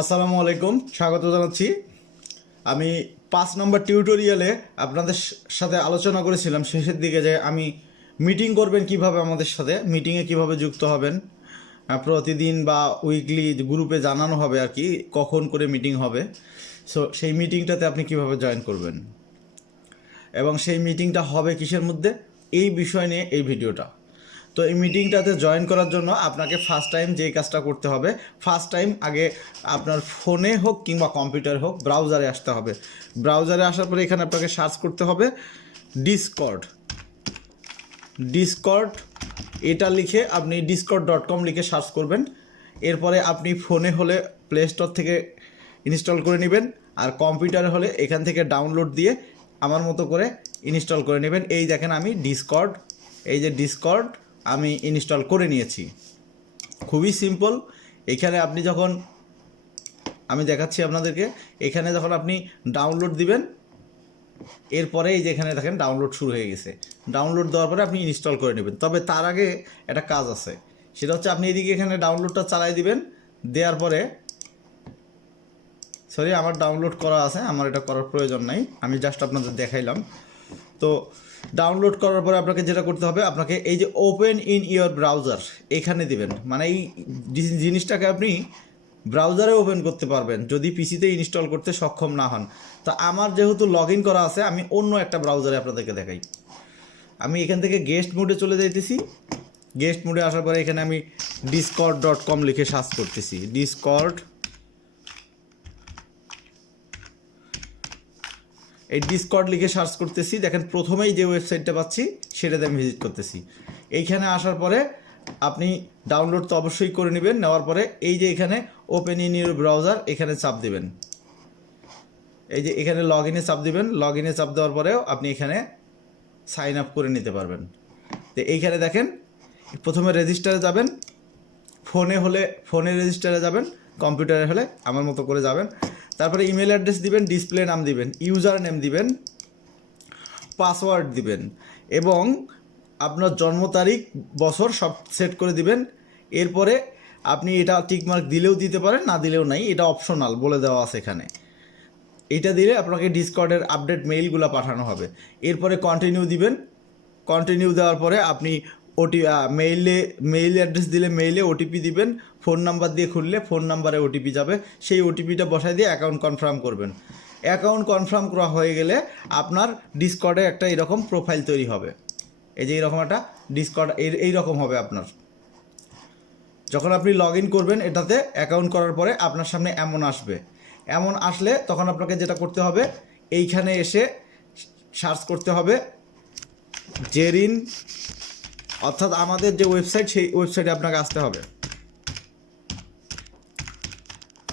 আসসালামু আলাইকুম, স্বাগত জানাচ্ছি। আমি 5 নম্বর টিউটোরিয়ালে আপনাদের সাথে আলোচনা করেছিলাম শেষের দিকে যে আমি মিটিং করবেন কিভাবে, আমাদের সাথে মিটিংয়ে কিভাবে যুক্ত হবেন। প্রতিদিন বা উইকলি গ্রুপে জানানো হবে আর কি কখন করে মিটিং হবে। সো সেই মিটিংটাতে আপনি কিভাবে জয়েন করবেন এবং সেই মিটিংটা হবে কিসের মধ্যে, এই বিষয় নিয়ে এই ভিডিওটা। তো এই মিটিংটাতে জয়েন করার জন্য আপনাকে ফার্স্ট টাইম যেই কাজটা করতে হবে, ফার্স্ট টাইম আগে আপনার ফোনে হোক কিংবা কম্পিউটারে হোক ব্রাউজারে আসতে হবে। ব্রাউজারে আসার পরে এখানে আপনাকে সার্চ করতে হবে ডিসকর্ড। ডিসকর্ড এটা লিখে আপনি discord.com লিখে সার্চ করবেন। এরপরে আপনি ফোনে হলে প্লে স্টোর থেকে ইনস্টল করে নেবেন, আর কম্পিউটারে হলে এখান থেকে ডাউনলোড দিয়ে আমার মতো করে ইনস্টল করে নেবেন। এই দেখেন আমি ডিসকর্ড, এই যে ডিসকর্ড আমি ইনস্টল করে নিয়েছি। খুবই সিম্পল। এখানে আপনি যখন, আমি দেখাচ্ছি আপনাদেরকে, এখানে যখন আপনি ডাউনলোড দিবেন, এরপরে এই যে এখানে দেখেন ডাউনলোড শুরু হয়ে গেছে। ডাউনলোড দেওয়ার পরে আপনি ইনস্টল করে নেবেন। তবে তার আগে একটা কাজ আছে, সেটা হচ্ছে আপনি এদিকে এখানে ডাউনলোডটা চালাই দিবেন। দেওয়ার পরে, সরি আমার ডাউনলোড করা আছে, আমার এটা করার প্রয়োজন নাই, আমি জাস্ট আপনাদের দেখাইলাম। তো ডাউনলোড করার পরে আপনাকে যেটা করতে হবে, আপনাকে এই যে ওপেন ইন ইওর ব্রাউজার এখানে দিবেন। মানে এই জিনিসটাকে আপনি ব্রাউজারে ওপেন করতে পারবেন যদি পিসিতে ইনস্টল করতে সক্ষম না হন। তো আমার যেহেতু লগ ইন করা আছে, আমি অন্য একটা ব্রাউজারে আপনাদেরকে দেখাই। আমি এখান থেকে গেস্ট মোডে চলে যাইতেছি। গেস্ট মোডে আসার পরে এখানে আমি discord.com লিখে সার্চ করতেছি। এই ডিসকর্ড লিখে সার্চ করতেছি। দেখেন প্রথমেই যে ওয়েবসাইটটা পাচ্ছি সেটাতে আমি ভিজিট করতেছি। এইখানে আসার পরে আপনি ডাউনলোড তো অবশ্যই করে নেবেন। নেওয়ার পরে এই যে এখানে ওপেন ইন ইউর ব্রাউজার এখানে চাপ দেবেন। এই যে এখানে লগ ইনে চাপ দেবেন। লগ ইনে চাপ দেওয়ার পরেও আপনি এখানে সাইন আপ করে নিতে পারবেন। তো এইখানে দেখেন প্রথমে রেজিস্টারে যাবেন। ফোনে হলে ফোনে রেজিস্টারে যাবেন, কম্পিউটারে হলে আমার মতো করে যাবেন। তারপরে ইমেল অ্যাড্রেস দিবেন, ডিসপ্লে নাম দিবেন, ইউজার নেম দিবেন, পাসওয়ার্ড দিবেন এবং আপনার জন্ম তারিখ বছর সব সেট করে দিবেন। এরপরে আপনি এটা টিকমার্ক দিলেও দিতে পারেন, না দিলেও নাই, এটা অপশনাল বলে দেওয়া আছে এখানে। এটা দিলে আপনাকে ডিসকর্ডের আপডেট মেইলগুলো পাঠানো হবে। এরপরে কন্টিনিউ দিবেন। কন্টিনিউ দেওয়ার পরে আপনি মেইল অ্যাড্রেস দিলে মেইলে ওটিপি দিবেন। ফোন নাম্বার দিয়ে খুললে ফোন নাম্বারে ওটিপি যাবে, সেই ওটিপিটা বসায় দিয়ে অ্যাকাউন্ট কনফার্ম করবেন। অ্যাকাউন্ট কনফার্ম করা হয়ে গেলে আপনার ডিসকর্ডে একটা এরকম প্রোফাইল তৈরি হবে। এই যে এইরকম একটা ডিসকর্ড এইরকম হবে আপনার। যখন আপনি লগ ইন করবেন এটাতে অ্যাকাউন্ট করার পরে আপনার সামনে এমন আসবে। এমন আসলে তখন আপনাকে যেটা করতে হবে, এইখানে এসে সার্চ করতে হবে জেরিন, অর্থাৎ আমাদের যে ওয়েবসাইট সেই ওয়েবসাইটে আপনাকে আসতে হবে।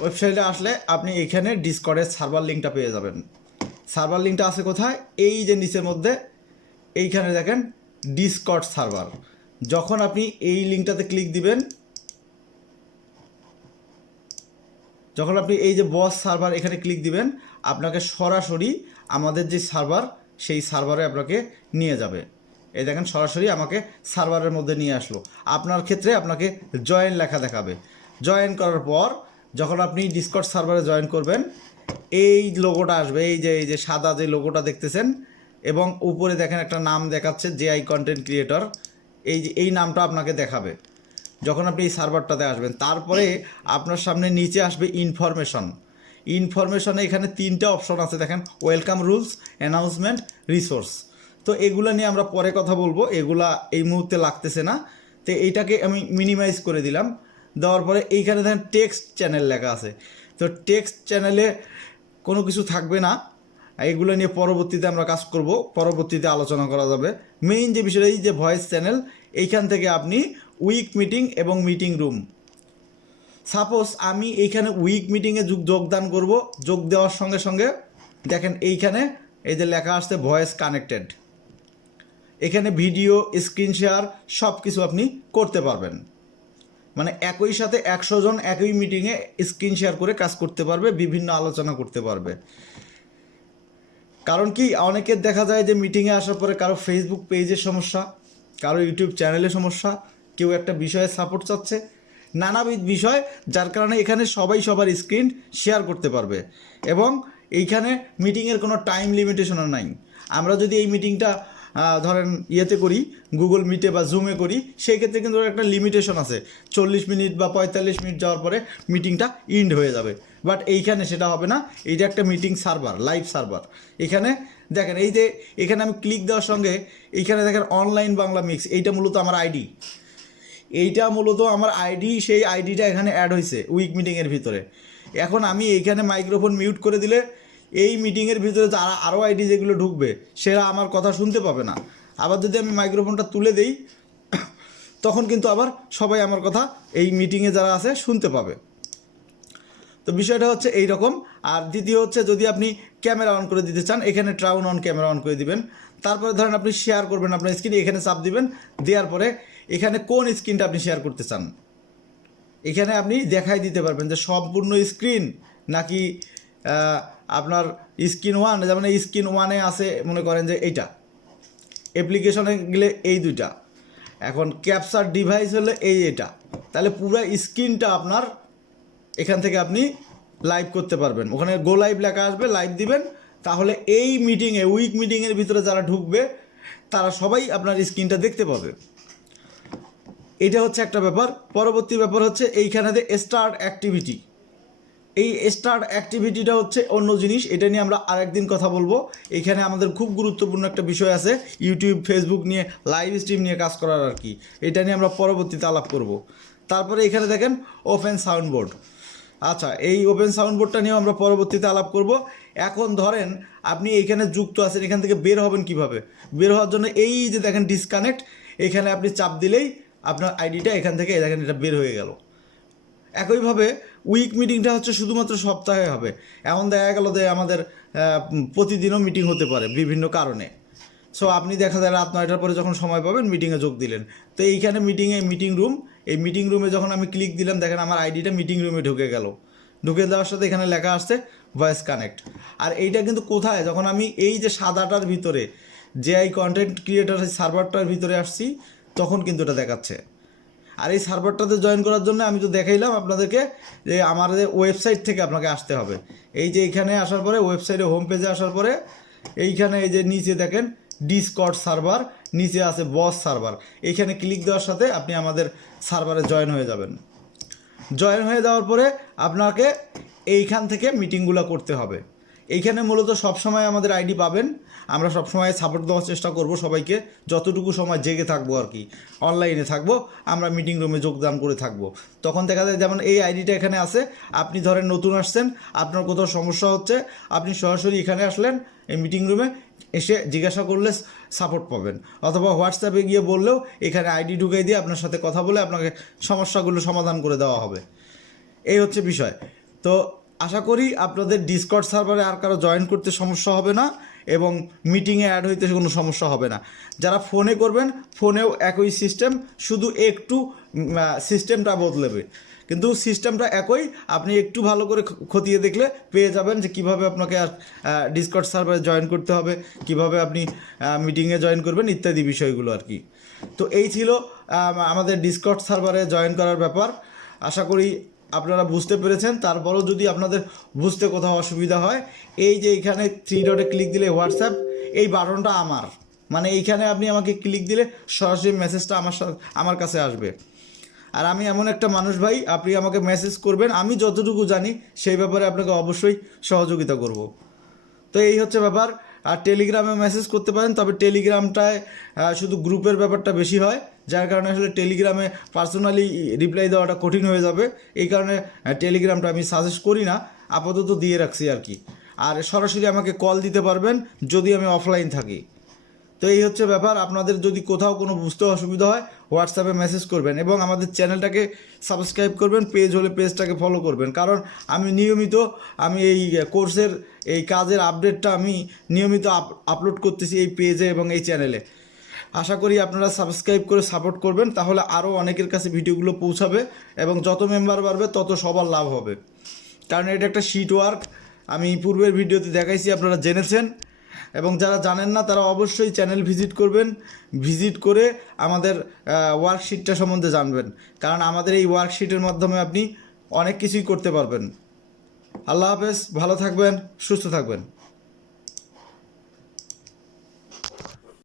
ওয়েবসাইটে আসলে আপনি এইখানে ডিসকর্ডের সার্ভার লিঙ্কটা পেয়ে যাবেন। সার্ভার লিঙ্কটা আছে কোথায়, এই যে নিচের মধ্যে এইখানে দেখেন ডিসকর্ড সার্ভার। যখন আপনি এই লিঙ্কটাতে ক্লিক দিবেন, যখন আপনি এই যে বস সার্ভার এখানে ক্লিক দিবেন, আপনাকে সরাসরি আমাদের যে সার্ভার সেই সার্ভারে আপনাকে নিয়ে যাবে। এই দেখেন সরাসরি আমাকে সার্ভারের মধ্যে নিয়ে আসলো। আপনার ক্ষেত্রে আপনাকে জয়েন লেখা দেখাবে। জয়েন করার পর যখন আপনি ডিসকর্ড সার্ভারে জয়েন করবেন, এই লোগোটা আসবে, এই যে সাদা যে লোগোটা দেখতেছেন, এবং উপরে দেখেন একটা নাম দেখাচ্ছে জেআই কন্টেন্ট ক্রিয়েটর। এই নামটা আপনাকে দেখাবে যখন আপনি এই সার্ভারটাতে আসবেন। তারপরে আপনার সামনে নিচে আসবে ইনফরমেশন। ইনফরমেশনে এখানে 3টা অপশন আছে দেখেন, ওয়েলকাম, রুলস, অ্যানাউন্সমেন্ট, রিসোর্স। তো এগুলা নিয়ে আমরা পরে কথা বলবো, এগুলা এই মুহূর্তে লাগতেছে না। তো এইটাকে আমি মিনিমাইজ করে দিলাম। দেওয়ার পরে এইখানে দেখেন টেক্সট চ্যানেল লেখা আছে। তো টেক্সট চ্যানেলে কোনো কিছু থাকবে না, এগুলো নিয়ে পরবর্তীতে আমরা কাজ করব, পরবর্তীতে আলোচনা করা যাবে। মেইন যে বিষয়টা, এই যে ভয়েস চ্যানেল, এইখান থেকে আপনি উইক মিটিং এবং মিটিং রুম, সাপোজ আমি এইখানে উইক মিটিংয়ে যোগদান করব। যোগ দেওয়ার সঙ্গে সঙ্গে দেখেন এইখানে এই যে লেখা আসছে ভয়েস কানেক্টেড, এখানে ভিডিও, স্ক্রিন শেয়ার সব কিছু আপনি করতে পারবেন। মানে একই সাথে 100 জন একই মিটিংয়ে স্ক্রিন শেয়ার করে কাজ করতে পারবে, বিভিন্ন আলোচনা করতে পারবে। কারণ কি, অনেকের দেখা যায় যে মিটিংয়ে আসার পরে কারো ফেসবুক পেজের সমস্যা, কারো ইউটিউব চ্যানেলের সমস্যা, কেউ একটা বিষয়ে সাপোর্ট চাচ্ছে, নানাবিধ বিষয়, যার কারণে এখানে সবাই সবার স্ক্রিন শেয়ার করতে পারবে। এবং এইখানে মিটিংয়ের কোনো টাইম লিমিটেশনও নাই। আমরা যদি এই মিটিংটা ধরেন ইয়েতে করি, গুগল মিটে বা জুমে করি, সেই ক্ষেত্রে কিন্তু একটা লিমিটেশন আছে, 40 মিনিট বা 45 মিনিট যাওয়ার পরে মিটিংটা ইন্ড হয়ে যাবে। বাট এইখানে সেটা হবে না। এইটা একটা মিটিং সার্ভার, লাইভ সার্ভার। এখানে দেখেন, এই যে এখানে আমি ক্লিক দেওয়ার সঙ্গে এইখানে দেখেন অনলাইন বাংলা মিক্স, এইটা মূলত আমার আইডি, সেই আইডিটা এখানে অ্যাড হয়েছে উইক মিটিংয়ের ভিতরে। এখন আমি এইখানে মাইক্রোফোন মিউট করে দিলে এই মিটিংয়ের ভিতরে যারা আরও আইডি যেগুলো ঢুকবে সেরা আমার কথা শুনতে পাবে না। আবার যদি আমি মাইক্রোফোনটা তুলে দেই তখন কিন্তু আবার সবাই আমার কথা এই মিটিংয়ে যারা আছে শুনতে পাবে। তো বিষয়টা হচ্ছে এই রকম। আর দ্বিতীয় হচ্ছে, যদি আপনি ক্যামেরা অন করে দিতে চান, এখানে ট্রাউন অন ক্যামেরা অন করে দিবেন। তারপরে ধরেন আপনি শেয়ার করবেন আপনার স্ক্রিন, এখানে চাপ দিবেন, দেওয়ার পরে এখানে কোন স্ক্রিনটা আপনি শেয়ার করতে চান এখানে আপনি দেখাই দিতে পারবেন যে সম্পূর্ণ স্ক্রিন নাকি আপনার স্ক্রিন ওয়ান। যেমন স্ক্রিন ওয়ানে আছে মনে করেন যে এইটা, অ্যাপ্লিকেশনে গেলে এই দুইটা, এখন ক্যাপচার ডিভাইস হলে এটা। তাহলে পুরো স্ক্রিনটা আপনার এখান থেকে আপনি লাইভ করতে পারবেন। ওখানে গো লাইভ লেখা আসবে, লাইভ দিবেন, তাহলে এই মিটিংয়ে উইক মিটিংয়ের ভিতরে যারা ঢুকবে তারা সবাই আপনার স্ক্রিনটা দেখতে পাবে। এটা হচ্ছে একটা ব্যাপার। পরবর্তী ব্যাপার হচ্ছে এইখানে স্টার্ট অ্যাক্টিভিটি। এই স্টার্ট অ্যাক্টিভিটিটা হচ্ছে অন্য জিনিস, এটা নিয়ে আমরা আরেকদিন কথা বলবো। এইখানে আমাদের খুব গুরুত্বপূর্ণ একটা বিষয় আছে, ইউটিউব ফেসবুক নিয়ে লাইভ স্ট্রিম নিয়ে কাজ করার আর কি। এটা নিয়ে আমরা পরবর্তীতে আলাপ করব। তারপরে এখানে দেখেন ওপেন সাউন্ডবোর্ড। আচ্ছা, এই ওপেন সাউন্ডবোর্ডটা নিয়েও আমরা পরবর্তীতে আলাপ করব। এখন ধরেন আপনি এইখানে যুক্ত আছেন, এখান থেকে বের হবেন কিভাবে? বের হওয়ার জন্য এই যে দেখেন ডিসকানেক্ট, এখানে আপনি চাপ দিলেই আপনার আইডিটা এখান থেকে দেখেন এটা বের হয়ে গেল। একইভাবে উইক মিটিংটা হচ্ছে শুধুমাত্র সপ্তাহে হবে। এমন দেখা গেল যে আমাদের প্রতিদিনও মিটিং হতে পারে বিভিন্ন কারণে। সো আপনি দেখা যায় রাত 9টার পরে যখন সময় পাবেন মিটিংয়ে যোগ দিলেন। তো এইখানে মিটিং রুম, এই মিটিং রুমে যখন আমি ক্লিক দিলাম দেখেন আমার আইডিটা মিটিং রুমে ঢুকে গেল। ঢুকে দেওয়ার সাথে এখানে লেখা আসছে ভয়েস কানেক্ট। আর এইটা কিন্তু কোথায়, যখন আমি এই যে সাদাটার ভিতরে যে কন্টেন্ট ক্রিয়েটার সার্ভারটার ভিতরে আসছি তখন কিন্তু এটা দেখাচ্ছে। আর এই সার্ভারটাতে জয়েন করার জন্য আমি তো দেখাইলাম আপনাদেরকে যে আমাদের ওয়েবসাইট থেকে আপনাকে আসতে হবে। এই যে এইখানে আসার পরে ওয়েবসাইটে হোম পেজে আসার পরে এইখানে এই যে নিচে দেখেন ডিসকর্ড সার্ভার, নিচে আছে বস সার্ভার। এইখানে ক্লিক দেওয়ার সাথে আপনি আমাদের সার্ভারে জয়েন হয়ে যাবেন। জয়েন হয়ে যাওয়ার পরে আপনাকে এইখান থেকে মিটিংগুলো করতে হবে। এইখানে মূলত সবসময় আমাদের আইডি পাবেন। আমরা সবসময় সাপোর্ট দেওয়ার চেষ্টা করব সবাইকে, যতটুকু সময় জেগে থাকবো আর কি, অনলাইনে থাকবো, আমরা মিটিং রুমে যোগদান করে থাকবো। তখন দেখা যায় যেমন এই আইডিটা এখানে আছে, আপনি ধরেন নতুন আসছেন, আপনার কোথাও সমস্যা হচ্ছে, আপনি সরাসরি এখানে আসলেন এই মিটিং রুমে, এসে জিজ্ঞাসা করলে সাপোর্ট পাবেন। অথবা হোয়াটসঅ্যাপে গিয়ে বললেও এখানে আইডি ঢুকিয়ে দিয়ে আপনার সাথে কথা বলে আপনাকে সমস্যাগুলো সমাধান করে দেওয়া হবে। এই হচ্ছে বিষয়। তো আশা করি আপনাদের ডিসকর্ড সার্ভারে আর কারো জয়েন করতে সমস্যা হবে না এবং মিটিংয়ে অ্যাড হইতে কোনো সমস্যা হবে না। যারা ফোনে করবেন ফোনেও একই সিস্টেম, শুধু একটু সিস্টেমটা বদলেবে, কিন্তু সিস্টেমটা একই। আপনি একটু ভালো করে খতিয়ে দেখলে পেয়ে যাবেন যে কীভাবে আপনাকে ডিসকর্ড সার্ভারে জয়েন করতে হবে, কিভাবে আপনি মিটিংয়ে জয়েন করবেন ইত্যাদি বিষয়গুলো আর কি। তো এই ছিল আমাদের ডিসকর্ড সার্ভারে জয়েন করার ব্যাপার। আশা করি আপনারা বুঝতে পেরেছেন। তারপরেও যদি আপনাদের বুঝতে কোথাও অসুবিধা হয়, এই যে এইখানে 3 ডটে ক্লিক দিলে হোয়াটসঅ্যাপ, এই বাটনটা আমার, মানে এইখানে আপনি আমাকে ক্লিক দিলে সরাসরি মেসেজটা আমার কাছে আসবে। আর আমি এমন একটা মানুষ ভাই, আপনি আমাকে মেসেজ করবেন, আমি যতটুকু জানি সেই ব্যাপারে আপনাকে অবশ্যই সহযোগিতা করব। তো এই হচ্ছে ব্যাপার। আর টেলিগ্রামে মেসেজ করতে পারেন, তবে টেলিগ্রামটায় শুধু গ্রুপের ব্যাপারটা বেশি হয়, যার কারণে আসলে টেলিগ্রামে পার্সোনালি রিপ্লাই দেওয়াটা কঠিন হয়ে যাবে। এই কারণে টেলিগ্রামটা আমি সাজেস্ট করি না, আপাতত দিয়ে রাখছি আর কি। আর সরাসরি আমাকে কল দিতে পারবেন যদি আমি অফলাইন থাকি। তো এই হচ্ছে ব্যাপার। আপনাদের যদি কোথাও কোনো বুঝতে অসুবিধা হয় হোয়াটসঅ্যাপে মেসেজ করবেন এবং আমাদের চ্যানেলটাকে সাবস্ক্রাইব করবেন, পেজ হলে পেজটাকে ফলো করবেন, কারণ আমি নিয়মিত এই কোর্সের এই কাজের আপডেটটা আমি নিয়মিত আপলোড করতেছি এই পেজে এবং এই চ্যানেলে। আশা করি আপনারা সাবস্ক্রাইব করে সাপোর্ট করবেন, তাহলে আরও অনেকের কাছে ভিডিওগুলো পৌঁছাবে এবং যত মেম্বার বাড়বে তত সবার লাভ হবে। কারণ এটা একটা শিট ওয়ার্ক, আমি পূর্বের ভিডিওতে দেখাইছি, আপনারা জেনেছেন। এবং যারা জানেন না তারা অবশ্যই চ্যানেল ভিজিট করবেন, ভিজিট করে আমাদের ওয়ার্কশিটটা সম্বন্ধে জানবেন, কারণ আমাদের এই ওয়ার্কশিটের মাধ্যমে আপনি অনেক কিছুই করতে পারবেন। আল্লাহ হাফেজ, ভালো থাকবেন, সুস্থ থাকবেন।